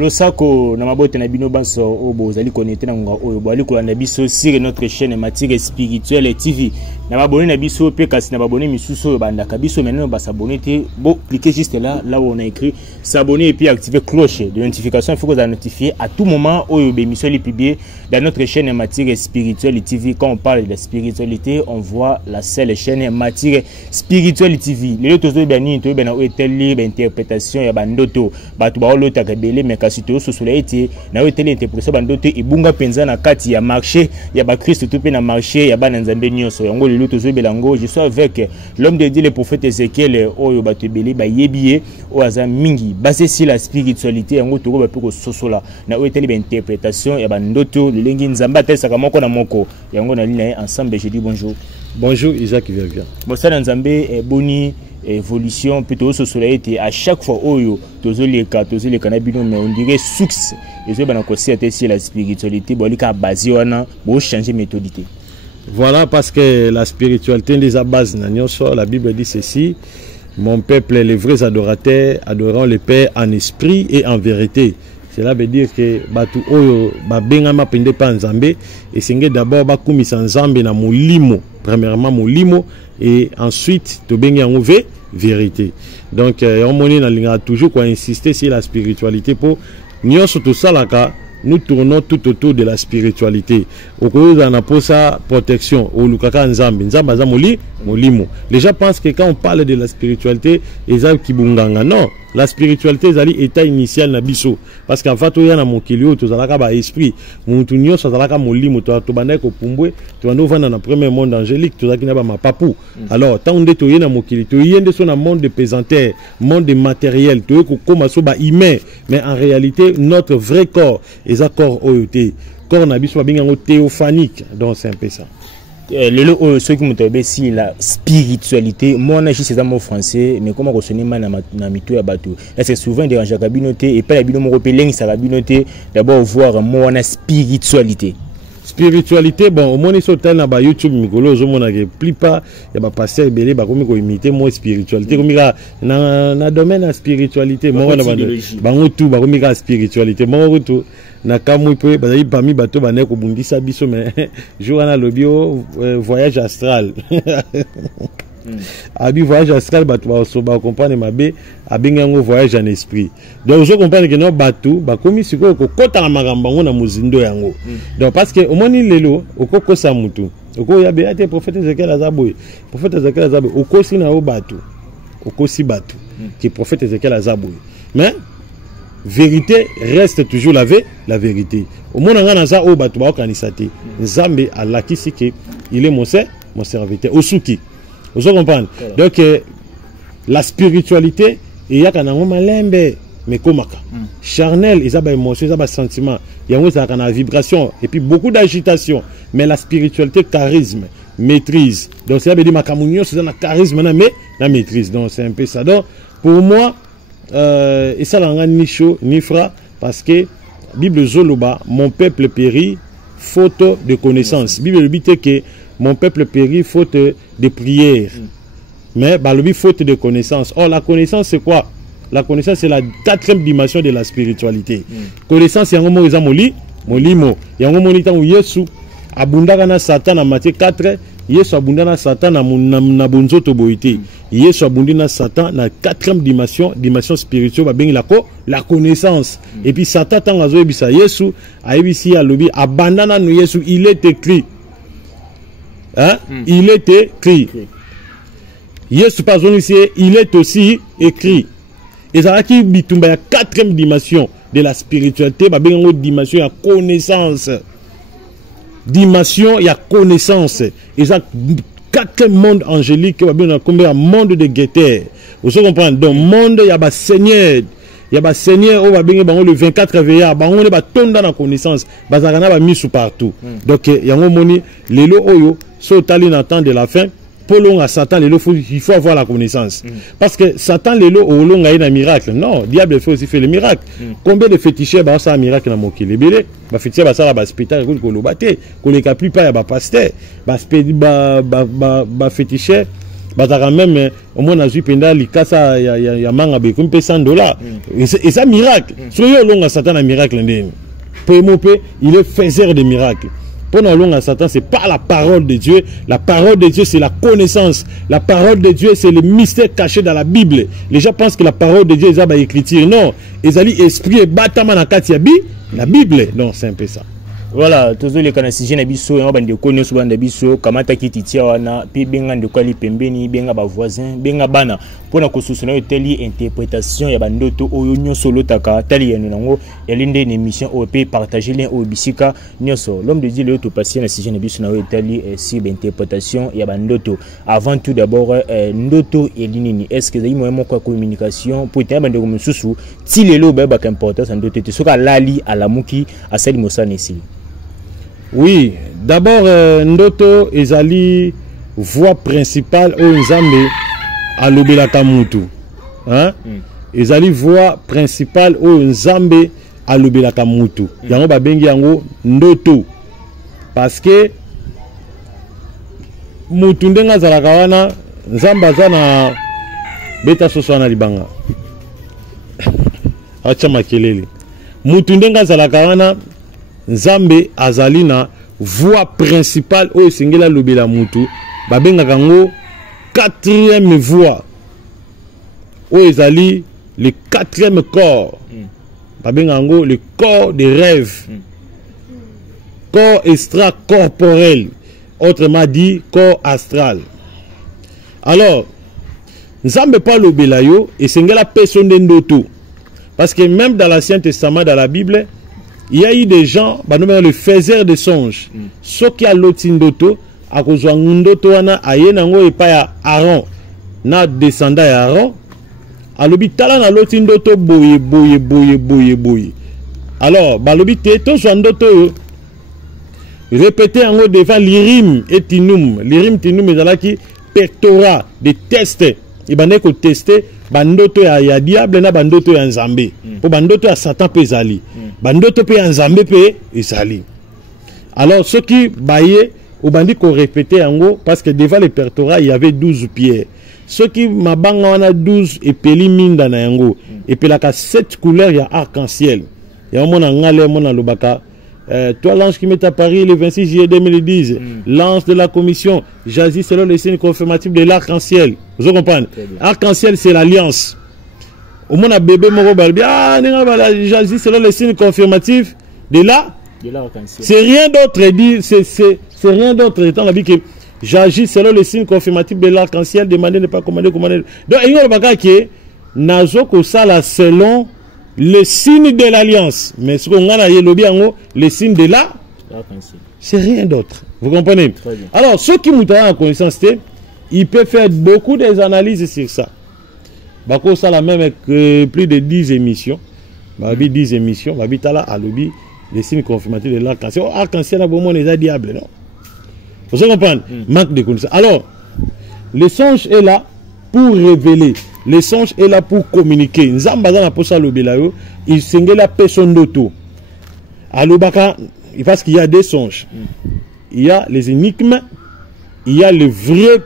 Losako na mabote na bino banso obo zali connecté na nga oyo bali ko na biso sur notre chaîne Matière Spirituelle TV. Na abonné na biso pe kasi na abonné misuso banda kabiso maintenant ba s'abonner te bon cliquez juste là où on a écrit s'abonner et puis activer cloche de notification, il faut que vous notifiez à tout moment oyo be émission les publier dans notre chaîne Matière Spirituelle TV. Quand on parle de la spiritualité, on voit la seule chaîne Matière Spirituelle TV. Les autres bani to bana oeteli ba interprétation ya bandoto batu ba lota kabele mais kasi to so soleil na oeteli interprétation bandoto ibunga penza na kati ya marché ya ba Christ tout pe na marché ya bana nzambe nyonso yango le autres belango. Je suis avec l'homme de Dieu le prophète Ézéchiel oyo batu beli ba yebie o aza mingi basé sur la spiritualité yango to ba pe ko sosola na oeteli ba interprétation ya bandoto le lengi nzamba te saka moko na moko yango na ligne ensemble. Je dis bonjour. Bonjour Isaac Verga. Bossa nzambe boni évolution plutôt ce soleil était à chaque fois oyo tozoli na bino mais on dirait succès et ça bana ko c'est la spiritualité bolika basé wana bo changer méthodité. Voilà parce que la spiritualité des bases na nyonso la Bible dit ceci: mon peuple les vrais adorateurs adorant le Père en esprit et en vérité. Cela veut dire que batu oyo babenga mapende pa nzambe et senge d'abord bakumisa nzambe na molimo, premièrement molimo et ensuite to benga ngove vérité. Donc on moni na linga toujours quoi insister sur la spiritualité pour nyonso to salaka. Nous tournons tout autour de la spiritualité. Au cours d'un sa protection, au Lukaka Nzambi, Nzamba Zamoli, Molimo. Les gens pensent que quand on parle de la spiritualité, ils ont Kibunganga. Non, la spiritualité, c'est l'état initial Nabiso. Parce qu'en fait, il y a un kilio, tu as un esprit. Moutunio, ça a un molimo, tu as un bandek au Pumbwe, tu as un dans le premier monde angélique, tu as un papou. Alors, tant que tu as un mokili, tu as un monde de pesanteur, monde de matériel, tu as un humain. Mais en réalité, notre vrai corps, les accords OET, corps Nabiso, théophanique. Donc, c'est un peu ça. Ceux qui m'ont dit si la spiritualité, moi je suis un mot français, mais comment on se nomme na mito ya bateau. C'est souvent des gens qui ont et pas la bino européenne, ça va binoter d'abord voir moi na spiritualité. Spiritualité, bon, au moins ils sont na ba YouTube mikolo zo mona que plupart ya ba pasteur belé ba komi ko imiter moi spiritualité komi ka na domaine la spiritualité moi na ba ngotu ba komi ka spiritualité moi ngotu na kamwe pe ba yi parmi bato ba ne ko bundisa biso mais jour na lobio voyage astral. Abi voyage astral bato ba so ba comprendre mabe abenga ngo voyage en esprit. Donc je comprends que no bato ba komi siko ko kota na magamba ngo na muzindo yango. Donc parce que au moins lelo okoko sa mutu oko ya be ate prophète Ézéchiel azaboy prophète Ézéchiel azaboy okosi na o bato okosi bato qui prophète Ézéchiel azaboy mais vérité reste toujours la vérité. Au moins nga na za o bato ba okanisa te nzambe alakisi ke il est mon serviteur osuki. Vous comprenez? Donc, la spiritualité, il y a un malembe, mais comme charnel, il y a des émotions, il y a des sentiments, il y a une vibration, et puis beaucoup d'agitation. Mais la spiritualité, charisme, maîtrise. Donc, ça veut dire que c'est un charisme, mais la maîtrise. Donc, c'est un peu ça. Donc, pour moi, et ça, là, ni chaud, ni froid, parce que Bible Zoloba, mon peuple périt, faute de connaissance. Bible dit que mon peuple périt faute de prière. Mais le faute de connaissance. Or, la connaissance, c'est quoi? La connaissance, c'est la quatrième dimension de la spiritualité. Connaissance, il y a un mot, molimo. Il y a un mot, Yesu. Abundana Satan en Matthieu 4. Yesu abundana Satan na bonzoto boité. Yesu abundana Satan na quatrième dimension spirituelle. La connaissance. Et puis Satan, tant azo ebisa Yesu, a ebisi a lobi, abandana no Yesu, il est écrit. Hein? Il est écrit. Yesu pas ici, il est aussi écrit. Et ça qui bitumba la quatrième dimension de la spiritualité, ba bengo dimension ya connaissance. Dimension ya connaissance. Et ça quatrième monde angélique, ba bengo combien monde de guetter. Vous comprenez? Donc monde ya ba Seigneur. Il y a des seigneurs qui ont le 24 veillard, qui ont la connaissance, qui ont mis partout. Donc, il y a un moment, les lois, sont allés dans le temps de la fin, pour l'on a Satan, il faut avoir la connaissance. Parce que Satan, les lois, il y a un miracle. Non, le diable fait aussi faire le miracle. Combien de féticheurs ont un miracle dans mon kilo? Les féticheurs ont un spectacle, ils ont un spectacle, ils ont un pasteur, ils ont un féticheur. Bataka même au moins azui penda likasa ya manga be comme $100 et ça miracle soyo longa Satan a miracle ndeni pe il est faiseur de miracles. Pour nous longa Satan c'est par la parole de Dieu. La parole de Dieu c'est la connaissance. La parole de Dieu c'est le mystère caché dans la Bible. Les gens pensent que la parole de Dieu est ba écriture. Non, ezali esprit batama na kati ya la Bible. Non, c'est un peu ça. Voilà, toujours les canaux si biso et on bande connaît souvent de biso kamata kiti tia wana pi benga de kwali pembeni benga ba voisin benga bana pona kosusuna teli interprétation ya bandoto oyo nyonso lotaka tali ya nango elinde une émission o pe partager lien au bisika nyonso l'homme de Dieu le to passer na si biso na teli si interprétation ya bandoto avant tout d'abord ndoto elinini est-ce que zai moyen kwa communication pour te bande ko mususu ti lelo ba importance ndoto te soka lali alamuki asali mosana ici. Oui, d'abord, Ndoto ezali voix principale au Nzambe à l'Obelaka Mutu. Hein? Ezali voix principale au Nzambe à l'Obelaka Mutu. Yango babengi yango Ndoto. Parce que Mutu ndenga zalaka wana Nzambe aza na beta soso na libanga. Acha makelele. Mutu ndenga zalaka wana Nzambe azalina voix principale au singela lobela mutu babenga kango quatrième voix au ezali le quatrième corps babenga kango le corps des rêves corps extracorporel autrement dit corps astral. Alors Nzambe pas lobela yo et singela personne ndoto parce que même dans l'Ancien Testament dans la Bible il y a eu des gens, le faiseur de songes. Ceux qui a l'otindoto, à cause de ndoto wana ayenango et pas Aaron, na descendant Aaron. Alobi tala na l'otindoto boye. Alors, balobi te to ndoto yo. Répétez en haut devant l'irim et tinum. L'irim tinum ezalaki pectora de test. Il bande ko tester bandoto ya diable na bandoto ya nzambe. Pour bandoto ya Satan pe ezali. Bandoto pe nzambe pe ezali. Alors ceux qui baillé au bandi qu'on répétait en gros parce que devant le pertora il y avait 12 pierres. Ceux qui mabanga wana 12 et peli minda na yango et puis la 7 couleurs il y a arc-en-ciel. Il y a mon ngale mon lobaka. Toi l'ange qui m'est apparu le 26 juillet 2010, l'ange de la commission, j'agis selon les signes confirmatifs de l'arc-en-ciel. Vous comprenez? Arc-en-ciel c'est l'alliance. Au moins un bébé moro balbi j'agis selon les signes confirmatifs de l'arc-en-ciel. C'est rien d'autre dit, c'est rien d'autre étant la vie que j'agis selon les signes confirmatifs de l'arc-en-ciel, demander ne pas commander. Donc il y a un qui nazo ko sala selon les signes de l'alliance. Mais ce qu'on a les signes de l'arc-en-ciel. C'est rien d'autre. Vous comprenez? Alors ceux qui m'ont en connaissance, ils peuvent faire beaucoup d'analyses sur ça. Bako ça la même avec plus de 10 émissions. 10 émissions, là à lobby les signes confirmatifs de l'arc-en-ciel. Arc-en-ciel a beaucoup les diables, non? Vous comprenez? Manque de connaissance. Alors, le songe est là pour révéler. Le songe est là pour communiquer. Nzambaza na posa lobby là yo, il single la personne d'auto. Alobaka, parce qu'il y a des songes. Il y a les énigmes, il y a les vraies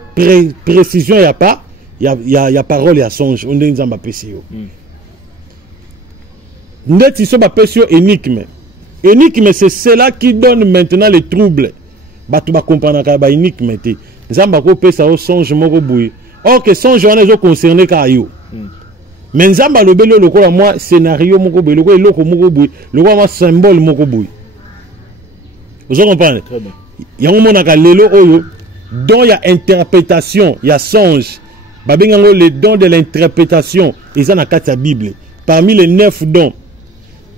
précisions, il n'y a pas. Il y a parole, il y a songe. On dit Nzamba pesio. Net ils sont pesio énigme. Énigme c'est cela qui donne maintenant les troubles. Batu ba comprendre ka ba énigme te. Nzamba ko pesa au songe moko boui. Or que songe on est concerné ka yo. Mais Nzamba lo belo lokola moi scénario moko boui, lokola loko moko boui, lokola moi symbole moko boui. Vous comprenez? Il y a un moment ka lelo oyo dont il y a interprétation, il y a songe. Babengango les dons de l'interprétation, ils ont dans la Bible. Parmi les 9 dons,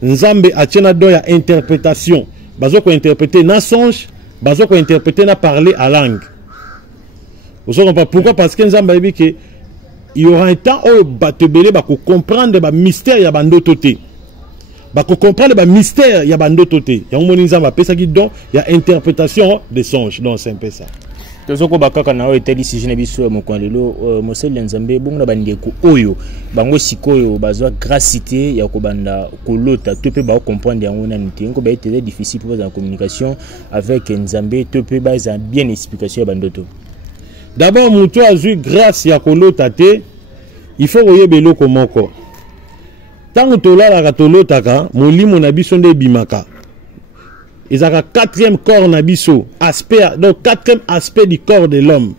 Nzambe a tient don ya interprétation. Bazo ko interpréter na songe, bazo ko interpréter na parler à langue. Vous comprenez pourquoi? Parce que Nzambe a dit que il y aura un temps où batebele ba ko comprendre ba mystère ya bandoto te. Ba ko comprendre ba mystère ya bandoto te. Ya mon Nzambe pesa ki don ya interprétation des songes. Donc c'est un peu ça. Tozoko bakaka na oyo teli si jina biso mo kwandelo moseli Nzambe bongo na bandeko oyo bango sikoyo bazwa gracité ya kobanda kolota to pe ba comprendre yango na nti ngo ba été difficile pour la communication avec Nzambe to pe ba za bien explication ya bandoto. D'abord mutu azui grâce ya kolota te, il faut oyeba eloko moko. Tango tolalaka tolotaka molimo na biso nde bimaka. Ezaka quatrième corps na biso, aspect, donc quatrième aspect du corps de l'homme.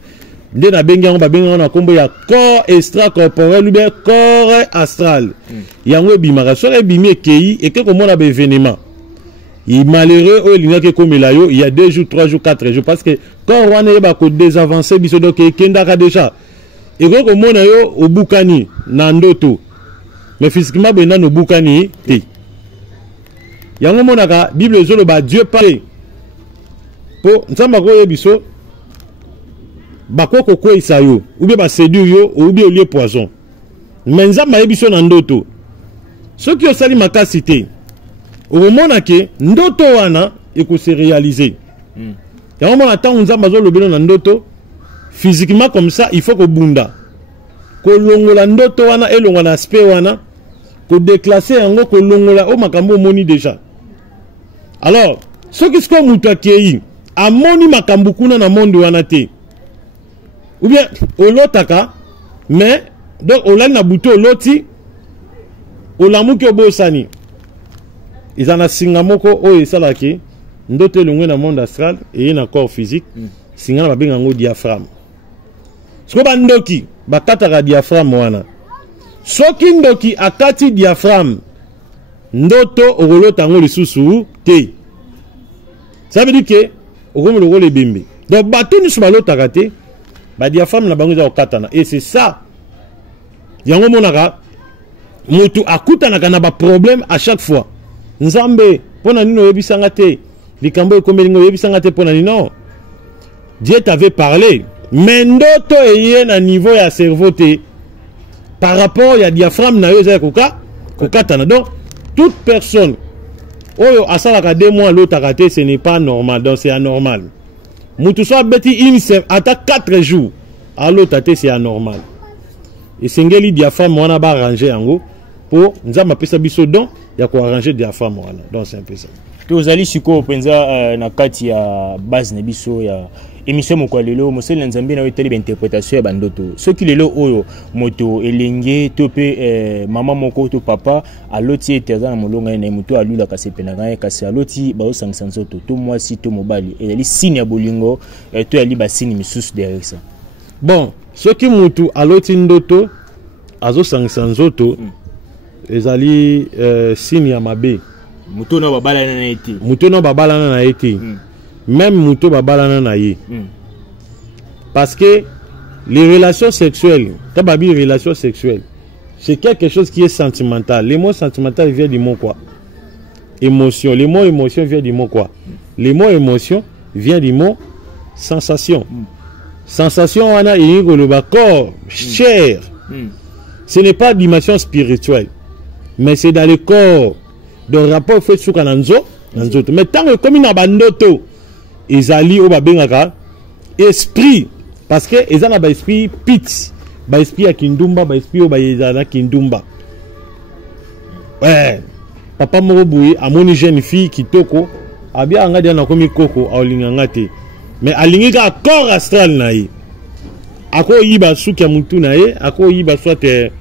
Nde na bengi yango babengi na kombo ya corps extracorporel ou bien corps astral. Yango ebimaka soki ebimi ekei eke komona ba événement. Il malheureux au lingaki komela yo il y a 2 jours, 3 jours, 4 jours parce que corps wana yeba ko désavancer biso donc ekendaka déjà. Eko komona yo obukani na ndoto. Mais physiquement bena no bukani te. Yango monaka Bible ezoloba Dieu parle. Po nzamba ko yebiso bakoko kwesa yo ou bien ba séduire yo ou bien lieu poison. Mais nzamba yebiso na ndoto. Ceux qui osali makasi te. Au moment que ndoto wana eko se réaliser. Yango mona tant nzamba zolobelo na ndoto physiquement comme ça il faut que bunda. Ko longola ndoto wana elonga na aspect wana ko déclasser yango ko longola o makambo moni déjà. Alors, ce qui se comme mutu akei amoni makambo kuna na monde wana te. Ou bien olotaka mais donc olani na buto oloti olamuki obosani. Ils en a singa moko o esalaki ndoto elongwe na monde astral et na corps physique singa na babenga ngo diaphragme. Siko bandoki bakataka diaphragme wana. Soki ndoki akati diaphragme ndoto okolota ngo lisusu te. Ça veut dire que okomi lokolo ebembe. Donc bato nyonso balotaka te ba diaphragme na bango eza kokatana et c'est ça. Yango monaka mutu akutanaka na ba problème à chaque fois. Nzambe pona nino yebisanga te likambo ekomelingo yebisanga te pona nino. Dieu t'avait parlé mais ndoto eye na niveau ya cerveau te par rapport ya diaphragme na yo za kokatana. Donc toute personne oyo asalaka 2 mois l'autre te ce n'est pas normal, donc c'est anormal. Mutu so beti une semaine ata 4 jours à l'autre te c'est anormal. Et sengeli diaphragme wana ba arranger yango pour nzamba pesa biso don ya ko arranger diaphragme wana. Donc c'est un peu ça. Tozali siko penza na kati ya base na biso ya émission moko lelo moseli nzambe na weteli ba interprétation ya bandoto. Soki lelo oyo moto elenge to pe mama moko to papa aloti eteza na molonga na moto alula kasepena ngaye kasi aloti ba osangisa nzoto to mwasi to mobali ezali signe ya bolingo to yali ba signe misusu derrière ça. Bon, soki mutu aloti ndoto azo sangisa nzoto ezali signe ya mabe. Muto na babalana na ete. Muto na babalana na ete. Même muto babalana na ye. Parce que les relations sexuelles, tababi relations sexuelles, c'est quelque chose qui est sentimental. Les mots sentimental viennent du mot quoi? Émotion. Les mots émotion viennent du mot quoi? Les mots émotion viennent du mot sensation. Sensation on a le corps, chair. Ce n'est pas dimension spirituelle, mais c'est dans le corps. Donc rapport fait sur kananzo, mais tant que comme na bandoto, ils allient au babengaka esprit parce que ils ont un esprit pit, ba esprit ya kindumba, ba esprit au bayezana kindumba. Ouais, papa moko boui amoni jeune fille kitoko, abia anga dia na komi koko aolinganga te. Mais alingika corps astral na ye. Ako yiba suki ya mutu na ye, ako yiba soit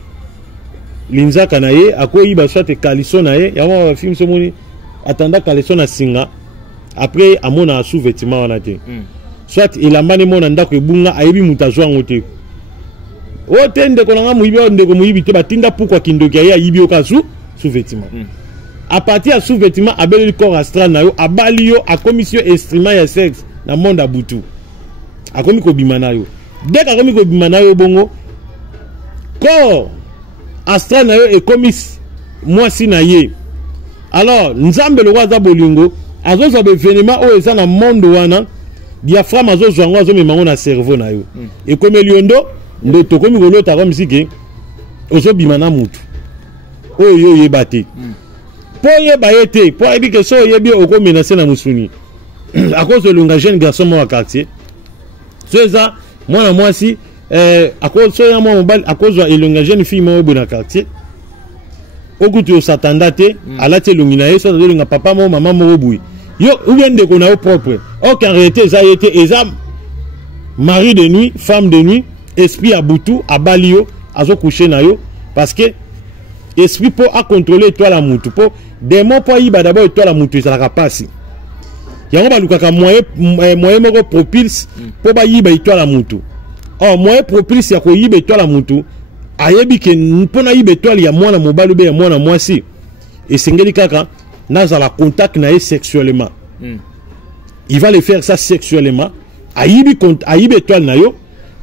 linzaka na ye, ako yiba soit kaliso na ye, yama film somoni atanda kaliso na singa après amona sous vêtement wana te. Soit il a mané mon ndako ebunga ayebi mutazwa ngote. O tende konanga muyibi o ndeko muyibi te batinda pourquoi kindoki ya yibi o kasu sous vêtement. À partir ya sous vêtement abeli corps astral na yo abali yo a commission instrument ya sexe na monde abutu. Akomi ko bimana yo. Dès qu'akomi ko bimana yo bongo corps astral na yo et commis moi si na ye. Alors nzambe le waza bolingo azo zo événement o eza na monde wana diaphragme azo zwango azo memango na cerveau na yo. Et comme liondo ndo to komi ko lota comme si ke ozo bimana mutu. O yo yebate. Po yeba yete, po ebi que so yebi oko menacer na musuni. À cause de l'engagement jeune garçon au quartier. C'est ça, moi si à cause de moi mobile à cause de l'engagement jeune fille moi au bon quartier. Au goût de s'attendait à la télé ça de papa maman mo boui. Yo ou bien de qu'on a au propre. Aucun réalité ça été exam mari de nuit, femme de nuit, esprit à boutou, à balio, à zo coucher na yo, parce que esprit pour à contrôler toi la moutou, pour démon pour y d'abord toi la moutou, ça la passe. Yango ba lukaka moyen moko propulse pour ba y toi la moutou. Oh moyen propulse ya ko y toi la moutou. Ayebi ke mpona y toi ya mwana mobali be ya mwana mwasi. Et sengeli kaka naza la contact na sexuellement. Il va le faire ça sexuellement. Ayibi étoile na yo,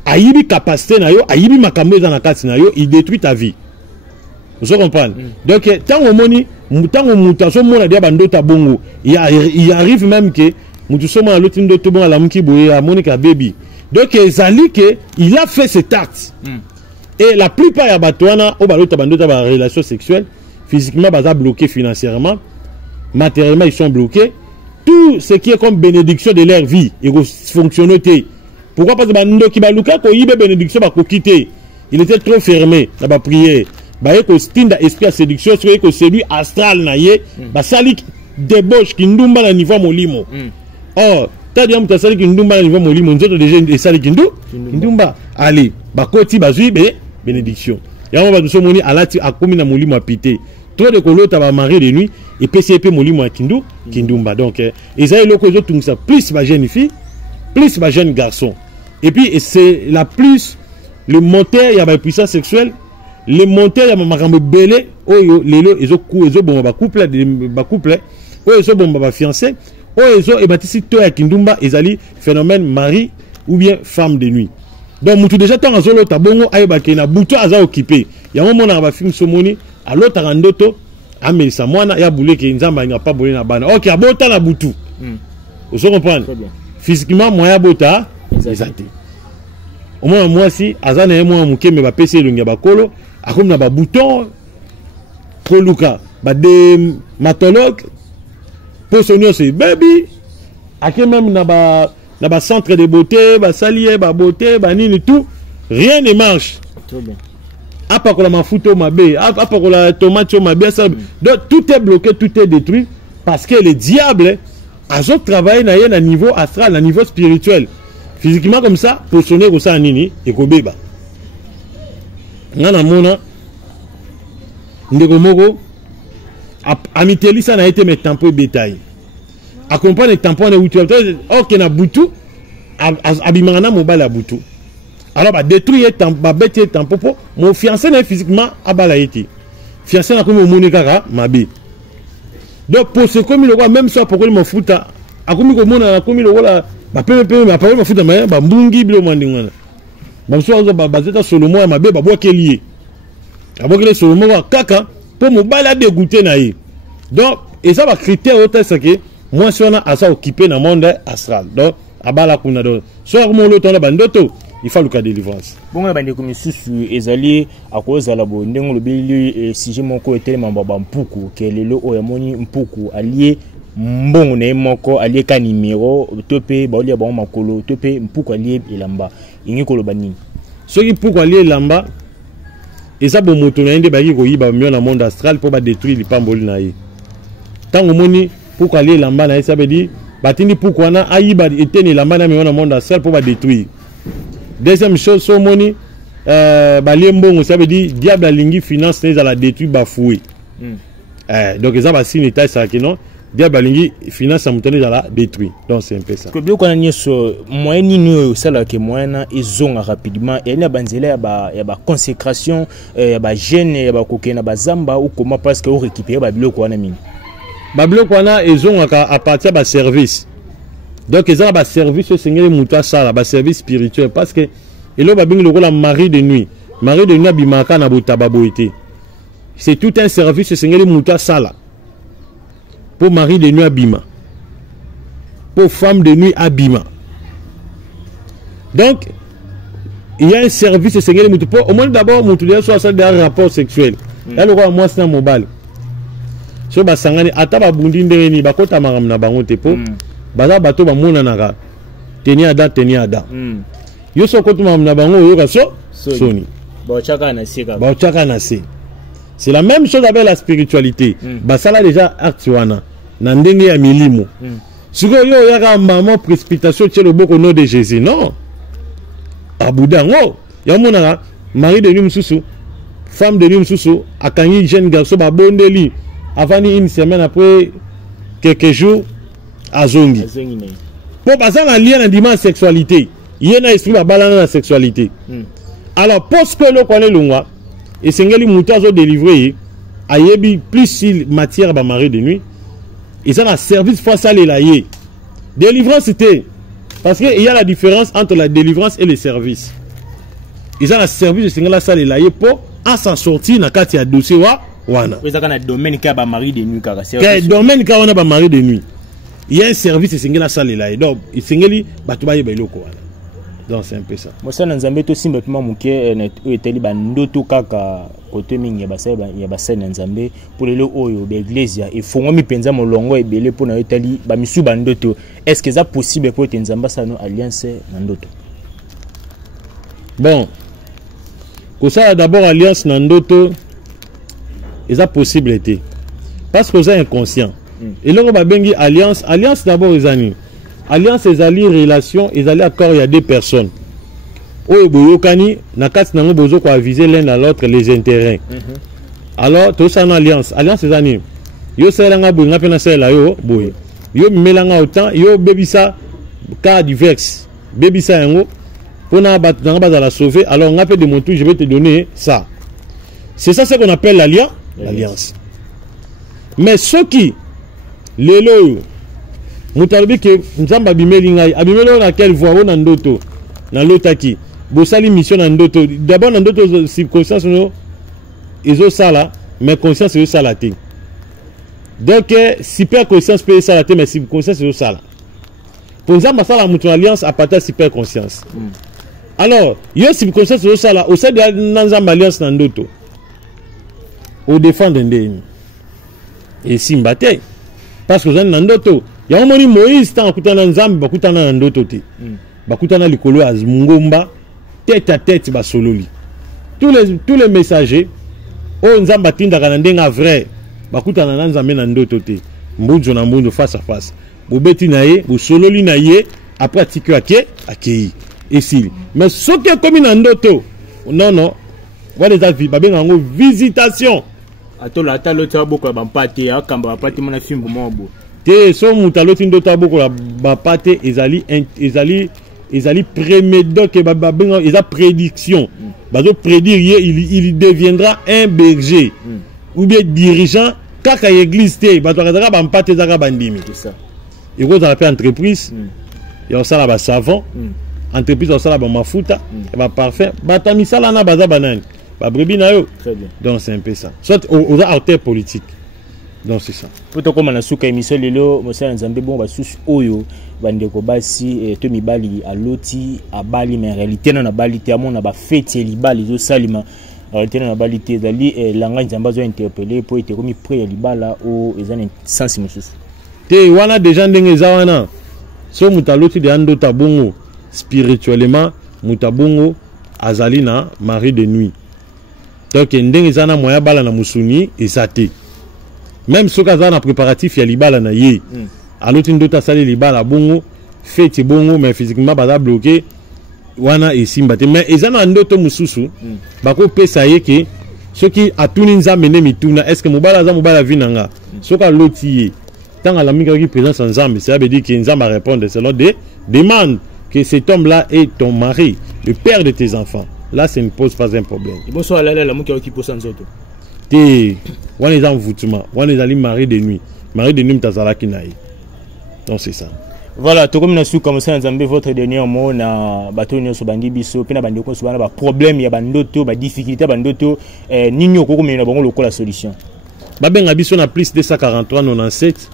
ayibi capacité na yo, ayibi makambo dans la carte na yo, il détruit ta vie. Vous comprenez? Donc tant au moni, tant au mutation mona dia bandota bongo, il arrive même que mutuso mona l'autre ndoto bon la mki boye à Monica baby. Donc ezali que il a fait cet acte. Et la plupart ya batwana o balota bandota ba relation sexuelle, physiquement baza bloqué financièrement, matériellement ils sont bloqués. Tout ce qui est comme bénédiction de leur vie, il fonctionne. Pourquoi? Parce que Bando qui baluka ko yibe bénédiction ba ko quitter. Il était trop fermé dans la prière. Ba ko stinda esprit à séduction, soit ko séduit astral na ye, ba sali débauche qui ndumba na niveau molimo. Or, ta dia muta sali ki ndumba na niveau molimo, nzoto déjà et sali ki ndumba. Allez, ba koti bazui be bénédiction. Ya on va nous moni alati akomi na molimo apité. Trop de kolota ba mari de nuit et PCP molimo kindumba. Donc ils ont loko tout ça plus ma jeune fille, plus ma jeune garçon. Et puis c'est la plus le moteur il y a la puissance sexuelle, le moteur il y a makambo belé oyo lelo ezo bon ba couple oyo ezo bon ba fiancé oyo ezo e batisi to ya kindumba ezali phénomène mari ou bien femme de nuit. Donc mutu déjà tant azolo tabongo ayeba kena buto aza occupé. Ya mo na ba film somoni à l'autre randoto amelisa mwana ya boulé que nzamba n'a pas boulé na bana. OK, abota na butu. Vous comprenez? Physiquement moya bota exacté. Au moins moi si azana et moi muke me ba PC lunga ba kolo akom na ba bouton koluka ba de matologue pour sonner ce baby aké même na ba centre de beauté ba salier ba beauté ba nini tout rien ne marche. Très bien. Apa kola mafuto mabe, apa kola tomate mabe, ça. Donc tout est bloqué, tout est détruit parce que le diable a travaillé na un niveau astral, à niveau spirituel. Physiquement comme ça, pour sonner comme ça nini et ko beba. Ngana mona ndeko moko amiteli ça na été mes tampons bétail. Accompagne tampons na wutu. OK na butu abimana mobile à butu. Alors, bah, détruire bah, bêter tampon pour mon fiancé n'est physiquement à balaïti. Fiancé n'a comme mon monékara, ma bé. Donc, pour ce comme il même soit pour mon foot, à comme il a comme il a bah, peu, ma parole, ma foot, bah, mbungi, bilo, mandingana. Bah, soit, bah, basé sur le mois, ma bé, bah, bois qu'elle y est. À bois qu'elle sur le mois, caca, pour mon balade dégoûté, naïe. Donc, et ça va critère au test, que moi, si on a à ça occupé dans le monde astral. Donc, à bala kuna donc, soit mon lot, on a bandoto. Il faut le cas de délivrance. Bon, on a des commissions ezali à cause de la bonne le bili si j'ai mon côté mamba mpuku que le lo oyamoni mpuku allié mbongo ne moko allié ka numéro topé ba olia ba makolo topé mpuku allié elamba ingi ko lobani ce qui mpuku allié elamba et ça bon moto na inde ba ki ko yiba mio na monde astral pour ba détruire les pamboli na yi tango moni mpuku allié elamba na ça veut dire batindi mpuku na ayiba etene elamba na mio na monde astral pour ba détruire. Deuxième chose, so moni, mbongo, ça veut dire diable a lingi finance les à la détruire bafoué. Donc ça va signer taille ça qui non, diable a lingi finance à monter à la détruire. Donc c'est un peu ça. Que bien qu'on a nié sur moyen ni ça là que moyen ils ont rapidement et na banzela ya ba consécration ya ba jeune ya ba kokena ba zamba ou comment parce que on récupérer ba bilo ko na mine. Ba bilo ko na ils ont à partir ba service. Donc ils ont un service Seigneur Mouta Sala, un service spirituel parce que et là le rôle mari de nuit abimaka na botababoité. C'est tout un service Seigneur Mouta Sala. Pour mari de nuit abima. Pour femme de nuit abima. Donc il y a un service Seigneur Mouta au moins d'abord Mouta soit ça des rapports sexuels. Là le roi moi c'est un mobile. So ba sangani ata ba bundi ndeni ba kota maram na bango te po. Baza bato ba mona naka tenia ada yo so ko tuma na bango yo ka soni ba chaka na se c'est la même chose avec la spiritualité basala déjà actuana na ndenge ya milimo siko yo yaka maman précipitation chez le boko nom de Jésus non aboudango ya mona mari de nuit mususu femme de nuit mususu akangi jeune garçon ba bondeli avani une semaine après quelques jours azongi pour passer la lien dans sexualité il y a esprit ba balana la sexualité alors parce que le connaît longwa et sengeli mutazo délivrer ayebi plus matière ba mari de nuit ils ont un service face à l'élayer délivrance c'était parce qu'il y a la différence entre la délivrance et le service. Ils ont un service de sengela ça l'élayer pour à s'en sortir dans quatre ya dossier wana. Ils ont un domaine qui a ba mari de nuit caractère. Quel domaine qui a ba mari de nuit. Il y a un service de sengela ça l'élayer donc il sengeli batuba yebeloko wana. Donc c'est un peu ça. Moi ça nzambe to simba pima muke eteli bandoto kaka côté mingi ya basene nzambe pour le oyo be iglesia et fongo mi penza molongo ebele pour na eteli ba misu bandoto est-ce que ça possible pour nzamba ça no alliance nandoto. Bon ko ça d'abord alliance nandoto est ça possibilité parce que vous êtes inconscient et là ba bengi alliance d'abord les amis. Alliance et alliés relation et alliés accord il y a deux personnes. Oyo boyokani na kati nango bozo ko aviser l'un à l'autre les intérêts. Alors tout ça en alliance les amis. Yo selanga boy ngapena sela yo boy. Yo melanga autant yo bebisa cas divers. Bebisa yango pona bat nanga ba la sauver alors ngapé de mon tour je vais te donner ça. C'est ça ce qu'on appelle l'alliance. Mais ceux qui les loyo Mutalobi que nzamba bimeli ngai abimelo na quelle voie on ndoto na lotaki bosali mission na ndoto d'abord na ndoto circonstance no izo sala mais conscience izo sala te donc super conscience peut sala te mais circonstance izo sala pour nzamba sala mutu alliance à partir super conscience alors yo circonstance izo sala au sein de nzamba alliance na ndoto au défendre ndeni et simbate parce que dans ndoto ya omoni Moïse tant kutana nzambe bakutana na ndoto te bakutana likolo ya ngomba tête à tête ba sololi tous les messagers o nzamba tindaka na ndenga vrai bakutana na nzambe na ndoto te mbunzo na mbunzo face à face bobeti na ye bo sololi na ye après atiki akei esili mais soki komi na ndoto non wale za babenga ngo visitation atola atalota boko ba mpate akamba ba pate mona fimbo mobo te so mutaloti ndota boko la bapate ezali prémédit que babenga eza prédiction bazo prédire il deviendra un berger ou bien dirigeant kaka église te bato akazaka bampate zaka bandimi tout ça et ko za entreprise ya osala ba savon entreprise osala ba mafuta ba parfum batamisala na baza banani ba brebi na yo donc c'est un peu ça soit aux acteurs politiques. Donc c'est ça. Pour comme on a souka émission lelo monsieur nzambe bon ba sous oyo bandeko basi to mibali aloti abali mais en réalité na bali te amona ba fête libali zo salima en réalité na bali te dali langa nzamba zo interpeller pour être comme près libala o ezana sens mususu te wana déjà ndenge za wana so mutaloti de ando tabongo spirituellement mutabongo azali na mari de nuit donc ndenge za na moya bala na musuni ezate. Même si on a un préparatif, il y a libala na ye. Alors tu dois saler libala bongo, fait bongo mais physiquement bada bloqué. Wana et simbate mais ils ont un ndoto mususu. Bako pesa ye ke ceux qui a tout ninza mené mituna est-ce que mobala za mobala vinanga. Ce qu'a lotié. Tant à la migra qui présence en Zambie, ça veut dire que Nzamba répondre selon des demandes que cet homme-là est ton mari, le père de tes enfants. Là, ça ne pose pas un problème. Bonsoir la mouki qui pose en zoto. On est en voutement, on est allé mari de nuit mtazala kinaï. Donc c'est ça. Voilà, tout comme nous sommes commencé à Nzambe votre dernier mot na bateau nyo so bangi biso pe na bandeko so bana ba problème ya bandoto ba difficulté bandoto nini okoko mena bango lokola solution. Ba benga biso na plus 243 97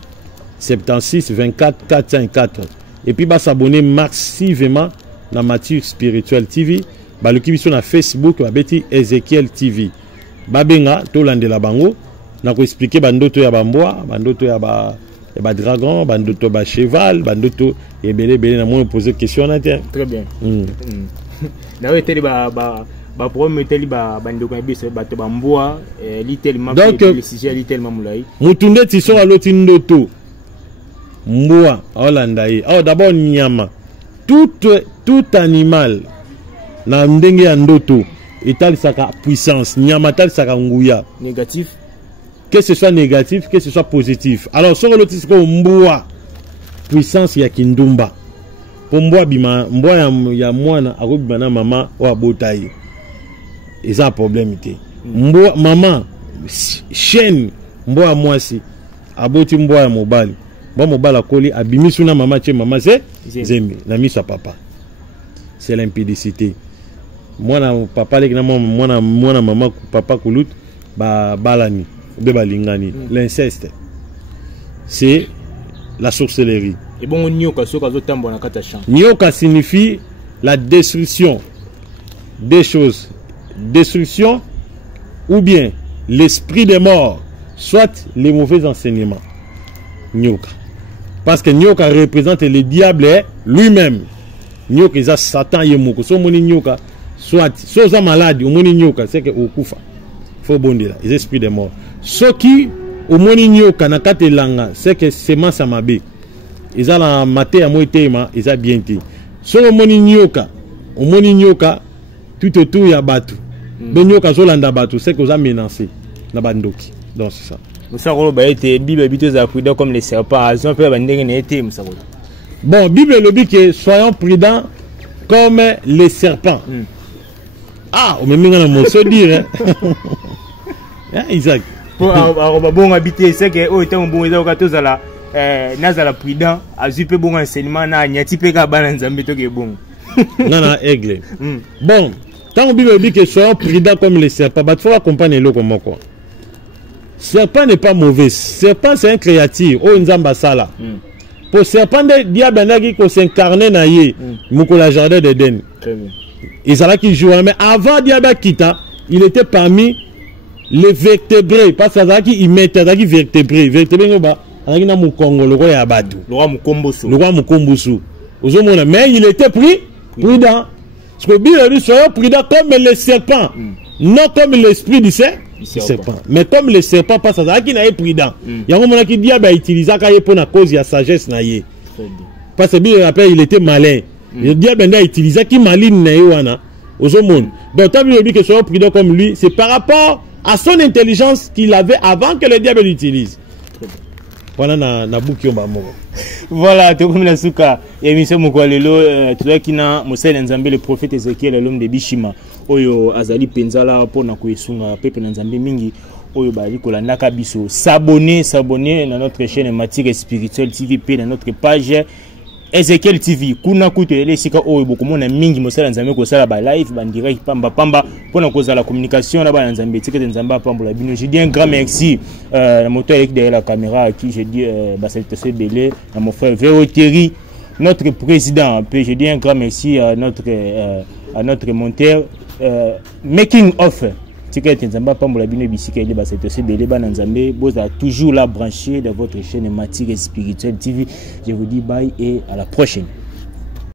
76 24 404 et puis ba s'abonner massivement na Mature Spirituel TV, ba loki biso na Facebook ba beti Ezekiel TV. Babenga to landela bango na ko expliquer bandoto ya bamboa bandoto ya ba dragon bandoto ba cheval bandoto ebele na moi poser question na terre très bien na we teli ba problème teli ba bandoko ya biso ba to bamboa li tellement le sujet li tellement mulai mutunde ti so aloti ndoto mboa olanda yi d'abord nyama tout animal na ndenge ya ndoto etalisaka puissance nyama etalisaka nguya négatif que ce soit négatif que ce soit positif. Alors soko loti siko mbwa puissance ya kindumba po mbwa bima mbwa ya mwana akobima na mama o abota ye eza problème te. Mbwa mama chaîne mbwa ya mwasi aboti mbwa ya mobali mbwa mobali akoli abimisu na mama che mama c'est zembe na miso papa, c'est l'impudicité. Mwana papa leki na mwana mama papa kulut ba balani be balingani. L'inceste c'est la sorcellerie. Et bon nyoka soka zo tambo na kata champ. Nyoka signifie la destruction des choses, destruction ou bien l'esprit des morts, soit les mauvais enseignements. Nyoka. Parce que Nyoka représente le diable lui-même. Nyoka est Satan yemoko. So moni Nyoka, soit soza malade, au moni Nyoka, c'est que okufa. Faut bondir les esprits des morts. Ce qui au moni Nyoka na katelanga, c'est que semence amabe. Ils ont la maté à moitema, ils ont bien dit. So au moni Nyoka, tout autour ya batu. Donc Nyoka zolanda batu, c'est que vous a menacé na bandoki. Donc c'est ça. Musakolo ba été Bible habite za prudent comme les serpents, raison peut ba ndenge na été musakolo. Bon, Bible le dit que soyons prudents comme les serpents. Ah, on me met dans mon se dire hein. Isaac. Pour bon habiter, c'est que oh tant bon ezaka tozala nazala prudent, azupe bon enseignement na nyati pe ka bana nzambe to ke bon. Nana aigle. Bon, quand la Bible dit que soyons prudents comme les serpents, il faut comprendre le comment quoi. Serpent n'est pas mauvais. Serpent c'est un créature. Oh nzamba sala. Pour serpent de diable nagi ko s'incarner na ye. Mukola jardin d'Éden. Très bien. Isala qui jouait mais avant diable kita, il était parmi les vertébrés parce que ça qui il mettait ça qui vertébrés. Vertébrés ngoba, azaki na mukongo loko ya batu. Le roi Mukomboso. Le roi Mukomboso. Ozomona mais il était prudent. Parce que Bible dit soyons prudents comme les serpents. Non comme l'esprit du serpent. Mais comme le serpent passe à ça qui n'est prudent. Il y a un moment qui dit a utilisé pour la cause de la sagesse na ye. Parce que Bible rappelle il était malin. Le diable a utilisé qui maline na wana aux hommes. Donc tant que que soyons prudents comme lui, c'est par rapport à son intelligence qu'il avait avant que le diable l'utilise. Voilà na buki mamo. Voilà, tout comme la souka émission mokwalelo tout qui na Mosel Nzambe le prophète Ézéchiel l'homme de Bishima oyo azali penzala pona kuesunga pepe na Nzambe mingi oyo bali kolandaka biso s'abonner dans notre chaîne Matière Spirituelle TV p dans notre page Ezekiel TV kuna kutelele sika oyo bokomona mingi Mosel Nzambe ko sala ba live ba direct pamba pona koza la communication na ba Nzambe tikete Nzambe pambola bino. Je dis un grand merci la moto avec derrière la caméra à qui je dis Basaltose Belé à mon frère Véro Terry notre président. Je dis un grand merci à notre monteur making of tikete Nzambe pambola bino bisika ile Basaltose Belé ba Nzambe boza toujours là branché dans votre chaîne Matière Spirituelle TV. Je vous dis bye et à la prochaine.